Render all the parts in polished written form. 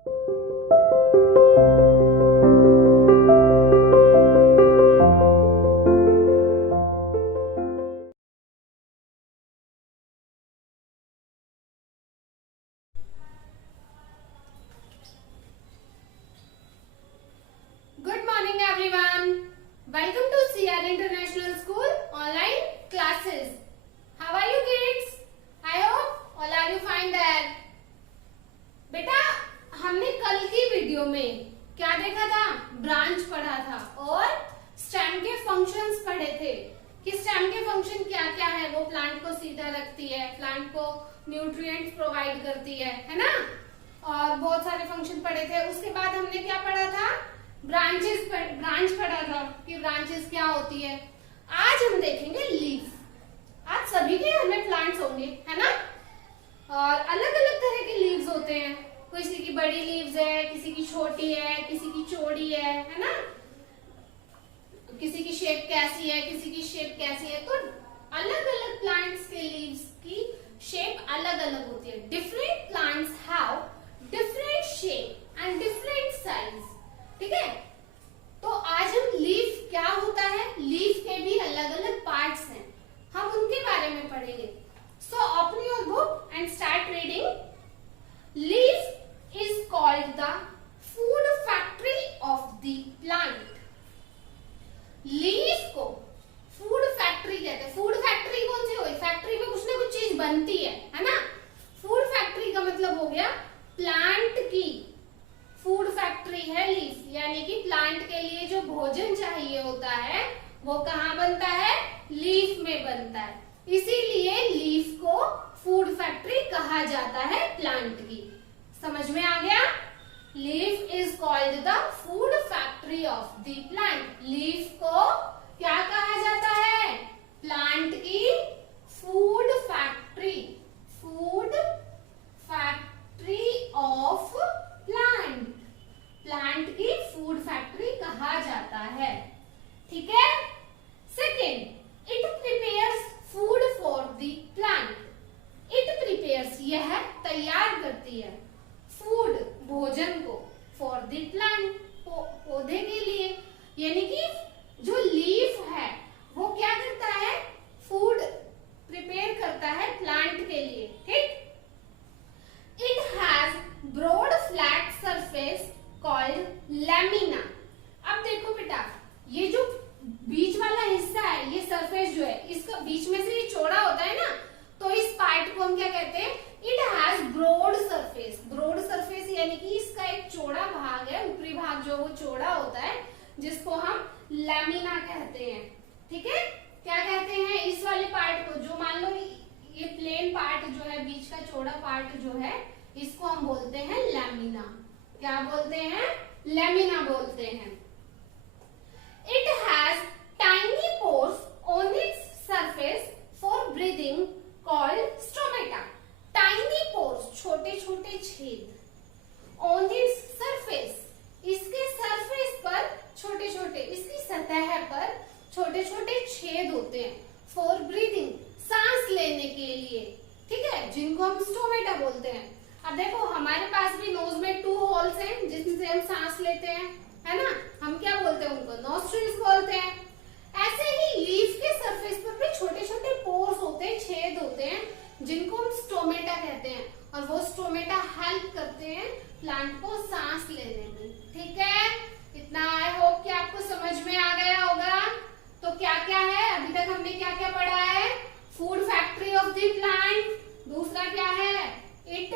Good morning everyone. Welcome to CR International School online classes. How are you kids? I hope all are you fine there. बेटा हमने कल की video में क्या देखा था? ब्रांच पढ़ा था और स्टेम के फंक्शंस पढ़े थे कि स्टेम के फंक्शन क्या क्या है। वो प्लांट को सीधा रखती है, प्लांट को न्यूट्रिएंट्स प्रोवाइड करती है ना, और बहुत सारे फंक्शन पढ़े थे। उसके बाद हमने क्या पढ़ा था? ब्रांच पढ़ा था कि ब्रांचेस क्या होती है। आज हम देखेंगे लीफ। आज सभी के घर में प्लांट्स होंगे, है ना, और अलग अलग तरह के लीव्स होते हैं। किसी की बड़ी लीव्स है, किसी की छोटी है, किसी की चौड़ी है ना, किसी की शेप कैसी है, किसी की शेप कैसी है। तो अलग अलग प्लांट्स के लीव्स की शेप अलग अलग होती है। Different plants have different shape and different size. ठीक है, तो आज हम लीफ क्या होता है, लीफ के भी अलग अलग पार्ट्स हैं, हम उनके बारे में पढ़ेंगे। So open your book and start reading. Leaf is called the food factory of the plant. Leaf को फूड फैक्ट्री कहते हैं। फूड फैक्ट्री कौन सी हुई? फैक्ट्री में कुछ ना कुछ चीज बनती है ना। फूड फैक्ट्री का मतलब हो गया प्लांट की फूड फैक्ट्री है लीफ, यानी कि प्लांट के लिए जो भोजन चाहिए होता है वो कहाँ बनता है? लीफ में बनता है। इसीलिए लीफ को फूड फैक्ट्री कहा जाता है प्लांट की। समझ में आ गया? Leaf is called the food factory of the plant. Leaf को क्या कहा जाता है? प्लांट की food factory. Food factory of plant, plant की फूड फैक्ट्री कहा जाता है। ठीक है। Second, it prepares food for the plant. It prepares, यह तैयार करती है, फूड भोजन को, फॉर द प्लांट पौधे के लिए। यानी कि जो लीफ है वो क्या करता है? फूड प्रिपेयर करता है प्लांट के लिए। ठीक। It has broad flat surface called lamina. अब देखो बेटा, ये जो बीच वाला हिस्सा है, ये सरफेस जो है, इसका बीच में से ये चौड़ा होता है ना, तो इस पार्ट को हम क्या कहते हैं? It has broad surface. Broad surface यानी कि इसका एक चौड़ा भाग है, ऊपरी भाग जो वो चौड़ा होता है, जिसको हम लैमिना कहते हैं। ठीक है, क्या कहते हैं इस वाले पार्ट को? जो मान लो ये प्लेन पार्ट जो है, बीच का चौड़ा पार्ट जो है, इसको हम बोलते हैं लैमिना। क्या बोलते हैं? लैमिना बोलते हैं। It has tiny pores on its surface for breathing called stomata. Tiny pores, छोटे छोटे छेद, ऑन इट्स सरफेस, इसके सरफेस पर छोटे छोटे, इसकी सतह पर छोटे छोटे छेद होते हैं, फॉर ब्रीदिंग, सांस लेने के लिए। ठीक है, जिनको हम स्टोमेटा बोलते हैं। अब देखो हमारे पास भी नोज में 2 होल्स हैं जिनसे हम सांस लेते हैं, है ना, हम क्या बोलते हैं? उनको नोस्ट्रिल्स बोलते हैं। ऐसे ही लीफ के सरफेस पर भी छोटे छोटे पोर्स होते हैं, छेद होते हैं, जिनको हम स्टोमेटा कहते हैं, और वो स्टोमेटा हेल्प करते हैं प्लांट को सांस लेने में। ठीक है, इतना आई होप कि आपको समझ में आ गया होगा। तो क्या क्या है अभी तक हमने क्या क्या पढ़ा है? Food factory of the plant. दूसरा क्या है? It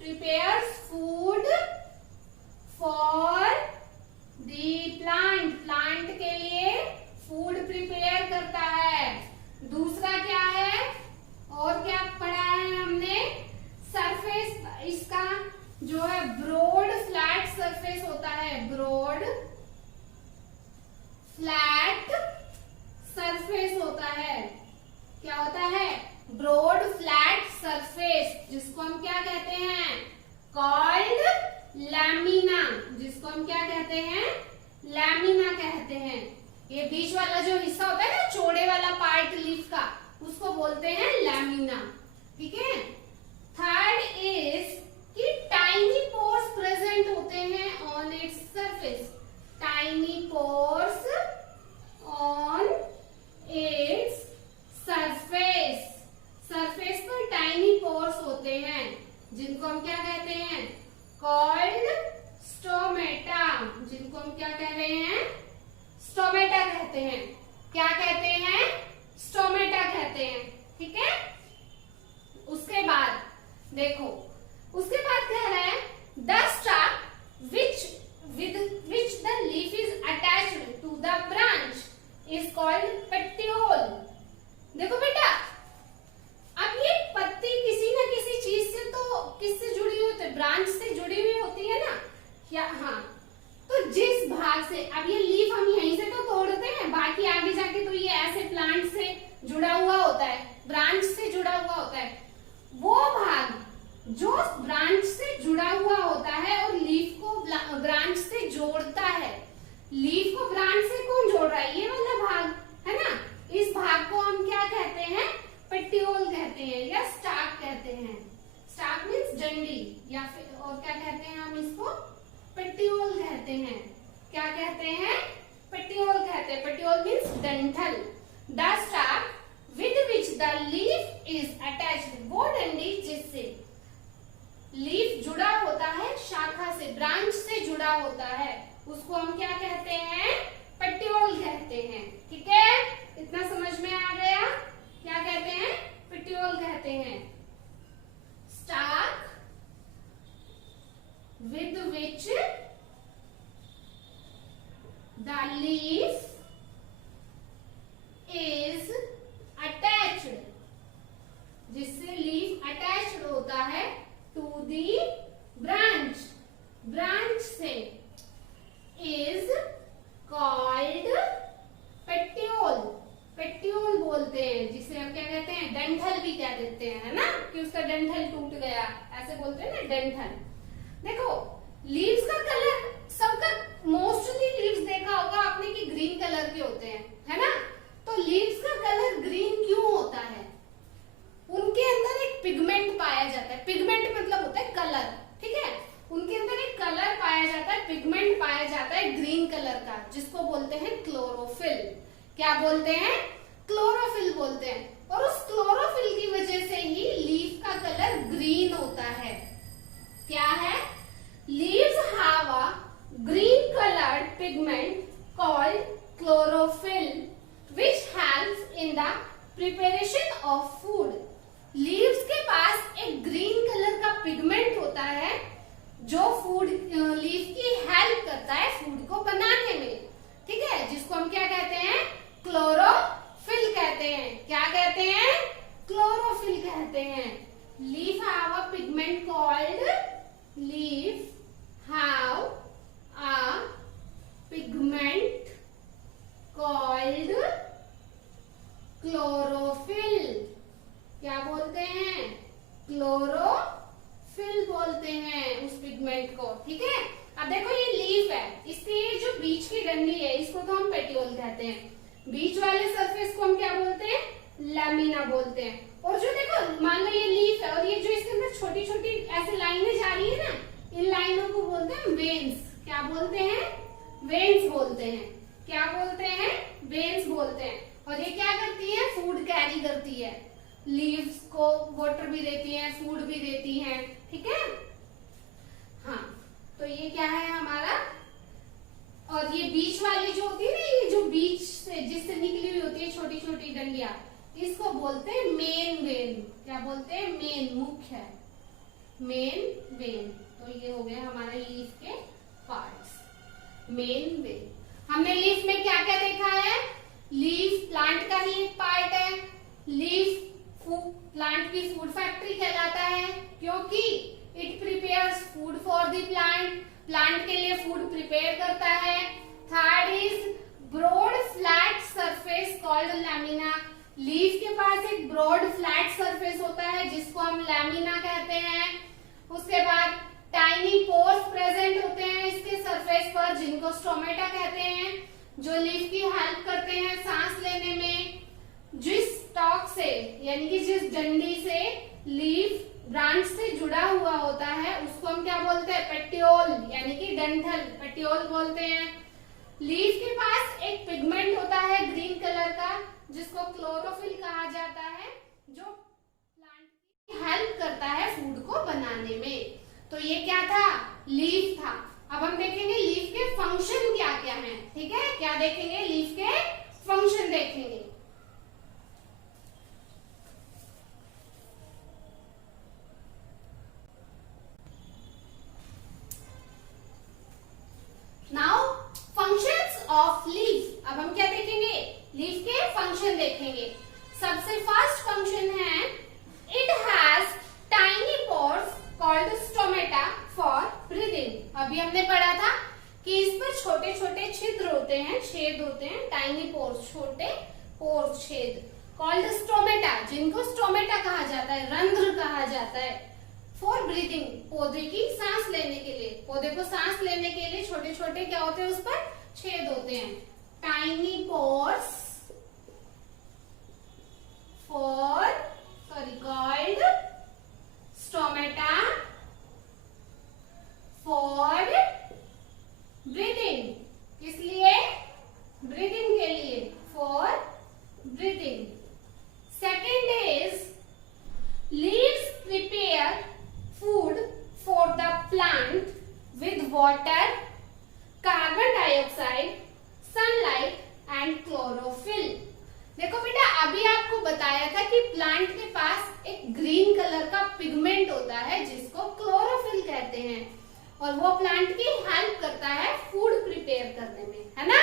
prepares food for the plant। Plant के लिए फूड प्रिपेयर करता है। दूसरा क्या है? और क्या पढ़ा है हमने? सरफेस, इसका जिनको हम क्या कहते हैं, कॉल्ड स्टोमेटा, जिनको हम क्या कह रहे हैं, स्टोमेटा कहते हैं। क्या कहते हैं, स्टोमेटा कहते हैं। ठीक है, उसके बाद देखो, उसके बाद कह रहा है the stalk which with which the leaf is attached to the branch is called petiole. देखो बेटा, अब ये पत्ती किसी न किसी चीज से तो किससे जुड़ी हुई होती है, ब्रांच से जुड़ी हुई होती है ना, क्या, हाँ, तो जिस भाग से, अब ये लीफ हम यहीं से तो तोड़ते हैं, बाकी आगे जाके तो ये ऐसे प्लांट से जुड़ा हुआ होता है, ब्रांच से जुड़ा हुआ होता है, वो भाग जो ब्रांच से जुड़ा हुआ होता है और लीफ को ब्रांच से जोड़ता है। लीफ को ब्रांच से कौन जोड़ रहा है, ये वाला भाग है ना, इस भाग को हम क्या कहते हैं, पेटियोल कहते हैं या स्टार्क कहते हैं। स्टार्क मीन्स डंडी, या फिर और क्या कहते हैं हम इसको, पेटियोल कहते हैं। क्या कहते हैं, पेटियोल कहते हैं। पेटियोल मीन्स डंठल। The stalk with which the leaf is attached, वो डंडी जिससे लीफ जुड़ा होता है, शाखा से, ब्रांच से जुड़ा होता है, उसको हम क्या कहते हैं, पेटियोल कहते हैं। ठीक है, इतना समझ में आ गया, क्या कहते हैं, पेटियोल कहते हैं। Stalk with which the leaf is attached, जिससे लीफ अटैच्ड होता है टू दी ब्रांच, ब्रांच से, इज कॉल्ड पेटियोल, पेटियोल बोलते हैं, जिसे हम क्या कहते हैं, डंठल भी कह देते हैं, है ना, कि उसका डंठल टूट गया, ऐसे बोलते हैं ना, डंठल। देखो लीव्स का कलर सबका, मोस्टली लीव्स देखा होगा आपने कि ग्रीन कलर के होते हैं, है ना, तो लीव्स का कलर ग्रीन क्यों होता है, उनके अंदर एक पिगमेंट पाया जाता है, पिगमेंट मतलब होता है कलर, ठीक है, उनके अंदर एक कलर पाया जाता है, पिगमेंट पाया जाता है ग्रीन कलर का, जिसको बोलते हैं क्लोरोफिल। क्या बोलते हैं, क्लोरोफिल बोलते हैं, और उस क्लोरोफिल की वजह से ही लीफ का कलर ग्रीन होता है। क्या है, leaves have a green coloured pigment called chlorophyll which helps in the preparation of food. Leaves के पास एक ग्रीन कलर का पिगमेंट होता है जो फूड, लीफ की हेल्प करता है फूड को बनाने में, ठीक है, जिसको हम क्या कहते हैं, क्लोरोफिल कहते हैं। क्या कहते हैं, क्लोरोफिल कहते हैं। Leaf have a pigment called, leaf have a pigment called chlorophyll. क्या बोलते हैं, क्लोरोफिल बोलते हैं उस पिगमेंट को। ठीक है, अब देखो ये लीफ है, इसकी ये जो बीच की डंडी है, इसको तो हम पेटियोल कहते हैं। बीच वाले सरफेस को हम क्या बोलते हैं, लैमिना बोलते हैं। और जो देखो मान लो ये लीफ है और ये जो इसके अंदर छोटी छोटी ऐसी लाइनें जा रही है ना, इन लाइनों को बोलते हैं वेन्स। क्या बोलते हैं, वेन्स बोलते हैं। क्या बोलते हैं, वेन्स बोलते हैं। और ये क्या करती है, फूड कैरी करती है, लीव्स को वाटर भी देती हैं, फूड भी देती हैं। ठीक है, हाँ, तो ये क्या है हमारा, और ये बीच वाली जो होती है ना, ये जो बीच से जिससे निकली हुई होती है छोटी छोटी डंडियां, इसको बोलते हैं मेन वेन। क्या बोलते हैं, मेन, मुख्य, मेन वेन। तो ये हो गया हमारे लीफ के पार्ट्स, मेन वेन। हमने लीफ में क्या क्या देखा है, लीफ प्लांट का ही एक पार्ट है। लीफ प्लांट की फूड फैक्ट्री कहलाता है, क्योंकि it prepares food for the plant, plant के लिए फूड प्रिपेयर करता है। Third is broad flat surface called lamina. Leaf के पास एक ब्रॉड फ्लैट सरफेस होता है जिसको हम लैमिना कहते हैं। उसके बाद टाइनी पोर्स प्रेजेंट होते हैं इसके सरफेस पर, जिनको स्टोमेटा कहते हैं, जो लीफ की हेल्प करते हैं सांस लेने में। जिस स्टॉक से, यानी कि जिस डंडी से लीफ ब्रांच से जुड़ा हुआ होता है, उसको हम क्या बोलते हैं, पेटियोल, यानी कि डंठल, पेटियोल बोलते हैं। लीफ के पास एक पिगमेंट होता है ग्रीन कलर का, जिसको क्लोरोफिल कहा जाता है, जो प्लांट की हेल्प करता है फूड को बनाने बनाने में। तो ये क्या था, लीफ था। अब हम देखेंगे लीफ के फंक्शन क्या क्या हैं, ठीक है। क्या देखेंगे, लीफ के फंक्शन देखेंगे। Now functions of leaf. अब हम क्या देखेंगे, लीफ के फंक्शन देखेंगे। सबसे फर्स्ट फंक्शन है, it has tiny pores called stomata for breathing. अभी हमने पढ़ा था कि इस पर छोटे छोटे छिद्र होते हैं, छेद होते हैं, टाइनी पोर्स, छोटे पोर्स, छेद, कॉल्ड स्टोमेटा, जिनको स्टोमेटा कहा जाता है, रंध्र कहा जाता है। फॉर ब्रीदिंग, पौधे की सांस लेने के लिए, पौधे को सांस लेने के लिए छोटे छोटे क्या होते हैं, उस पर छेद होते हैं, tiny pores for called stomata for breathing. किस लिए, ब्रीदिंग के लिए, for breathing. Second is leaves prepare food for the plant with water, carbon dioxide, sunlight and chlorophyll। देखो बेटा, अभी आपको बताया था कि प्लांट के पास एक ग्रीन कलर का पिगमेंट होता है जिसको क्लोरोफिल कहते हैं, और वो प्लांट की हेल्प करता है फूड प्रिपेयर करने में, है ना।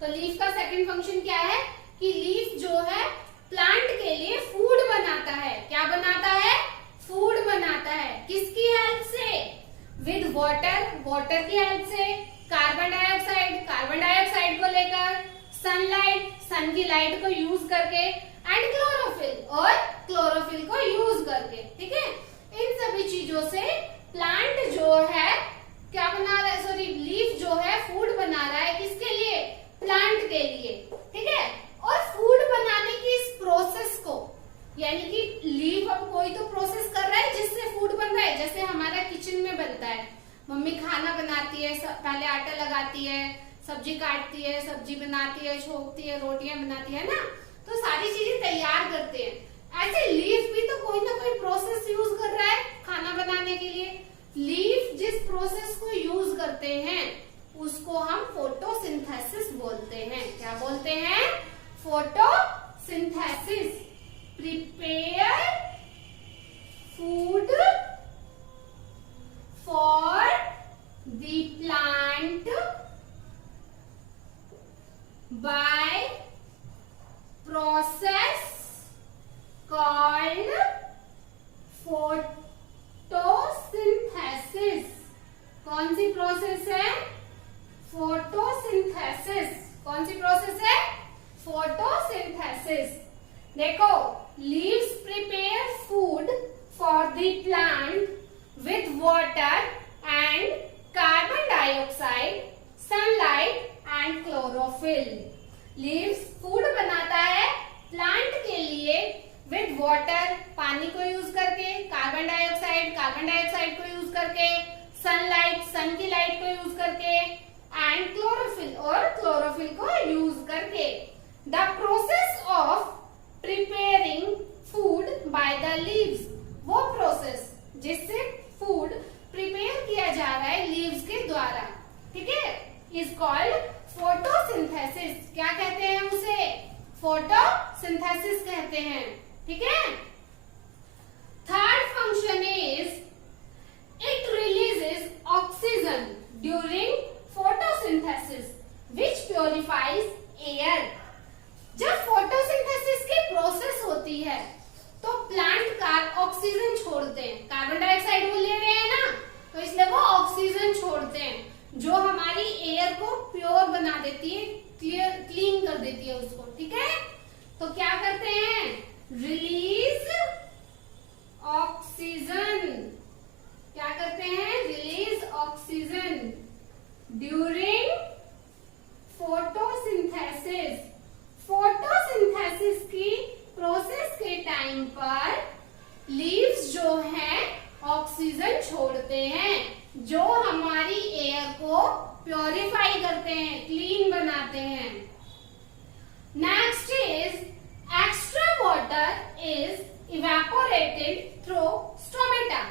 तो लीफ का सेकंड फंक्शन क्या है कि लीफ जो है प्लांट के लिए फूड बनाता है। क्या बनाता है, फूड बनाता है। किसकी हेल्प से, विद वाटर, वाटर की हेल्प से, कार्बन डाइऑक्साइड, कार्बन डाइऑक्साइड को लेकर, सनलाइट, सन की लाइट को यूज करके, एंड क्लोरोफिल, और क्लोरोफिल को यूज करके, ठीक है। इन सभी चीजों से प्लांट जो है क्या बना रहा है, सॉरी लीफ जो है फूड बना रहा है, किसके लिए, प्लांट के लिए, ठीक है। और फूड बनाने की इस प्रोसेस को, यानी कि लीफ अब कोई तो प्रोसेस कर रहा है जिससे फूड बन रहा है। जैसे हमारा किचन में बनता है, मम्मी खाना बनाती है, पहले आटा लगाती है, सब्जी काटती है, सब्जी बनाती है, छोकती है, रोटियां बनाती है ना, तो सारी चीजें तैयार करते हैं। ऐसे लीफ भी तो कोई ना कोई प्रोसेस यूज कर रहा है खाना बनाने के लिए। लीफ जिस प्रोसेस को यूज करते हैं उसको हम फोटोसिंथेसिस बोलते हैं। क्या बोलते हैं, photosynthesis. Prepare food for the plant by process called photosynthesis. कौन सी प्रोसेस है, फोटोसिंथेसिस। कौन सी प्रोसेस है, फोटोसिंथेसिस। देखो, leaves prepare food for the plant with water and carbon dioxide, sunlight and chlorophyll। leaves food बनाता है प्लांट के लिए with water, पानी को यूज करके, कार्बन डाइऑक्साइड को यूज करके, सनलाइट, सन की लाइट को यूज करके, एंड क्लोरोफिल, और क्लोरोफिल को यूज करके। The process of preparing food by the leaves, वो प्रोसेस जिससे फूड प्रिपेयर किया जा रहा है लीव्स के द्वारा, ठीक है, इज कॉल्ड फोटोसिंथेसिस। क्या कहते हैं उसे, फोटोसिंथेसिस कहते हैं, ठीक है। Third function is it releases oxygen during photosynthesis which purifies air. जब फोटोसिंथेसिस की प्रोसेस होती है तो प्लांट का ऑक्सीजन छोड़ते हैं, कार्बन डाइऑक्साइड वो ले रहे हैं ना, तो इसलिए वो ऑक्सीजन छोड़ते हैं जो हमारी एयर को प्योर बना देती है, क्लीन कर देती है उसको, ठीक है। तो क्या करते हैं, रिलीज ऑक्सीजन। क्या करते हैं, release oxygen during photosynthesis. Photosynthesis की प्रोसेस के टाइम पर लीव्स जो है ऑक्सीजन छोड़ते हैं जो हमारी एयर को प्योरीफाई करते हैं, क्लीन बनाते हैं। Next is extra water is evaporated through stomata.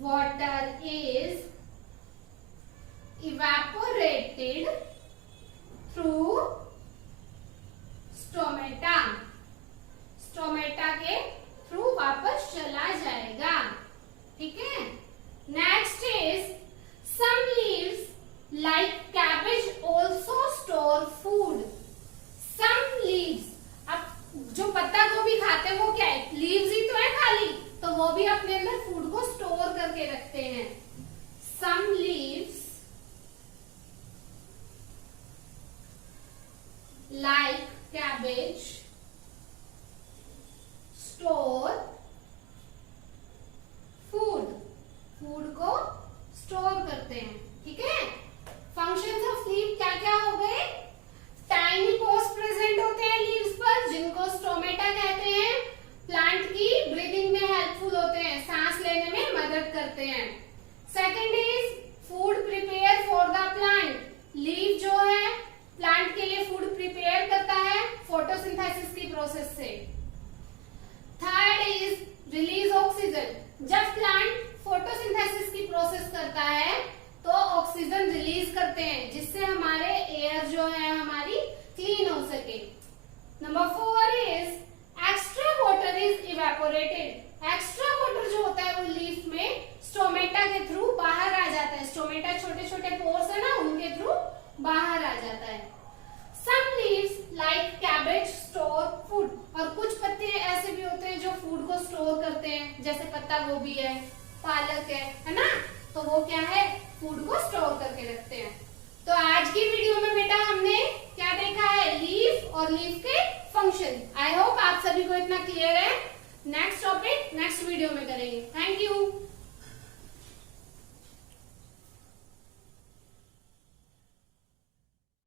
water is evaporated through stomata, stomata के थ्रू वापस चला जाएगा, ठीक है। Next is some leaves like cabbage also store food. Some leaves, अब जो पत्ता गोभी खाते हैं वो क्या है, लीव्स ही तो है खाली, तो वो भी अपने अंदर फूड को स्टोर करके रखते हैं। Some leaves like cabbage store food, food को स्टोर करते हैं, ठीक है। फंक्शंस ऑफ लीव क्या क्या हो गए, टाइनी पोर्स प्रेजेंट होते हैं लीव्स पर जिनको स्टोमेटा कहते हैं, प्लांट की ब्रीदिंग में हेल्पफुल होते हैं, सांस लेने में मदद करते हैं। Second is food prepare for the plant, leave जो है प्लांट के लिए फूड प्रिपेयर करता है फोटोसिंथेसिस की प्रोसेस से। थर्ड इज रिलीज ऑक्सीजन, जब प्लांट फोटोसिंथेसिस की प्रोसेस करता है तो ऑक्सीजन रिलीज करते हैं जिससे हमारे एयर जो है हमारी क्लीन हो सके। Number 4 is extra water is evaporated, extra water जो होता है वो लीफ में स्टोमेटा के थ्रू बाहर आ जाता है, स्टोमेटा छोटे छोटे पोर्स है ना उनके थ्रू बाहर आ जाता है। Some leaves like cabbage store food, और कुछ पत्ते ऐसे भी होते हैं जो फूड को स्टोर करते हैं, जैसे पत्ता गोभी है, पालक है ना, तो वो क्या है फूड को स्टोर करके रखते हैं। तो आज की वीडियो में बेटा हमने क्या देखा है, लीफ और लीफ के फंक्शन। आई होप आप सभी को इतना क्लियर है। नेक्स्ट टॉपिक नेक्स्ट वीडियो में करेंगे। Thank you.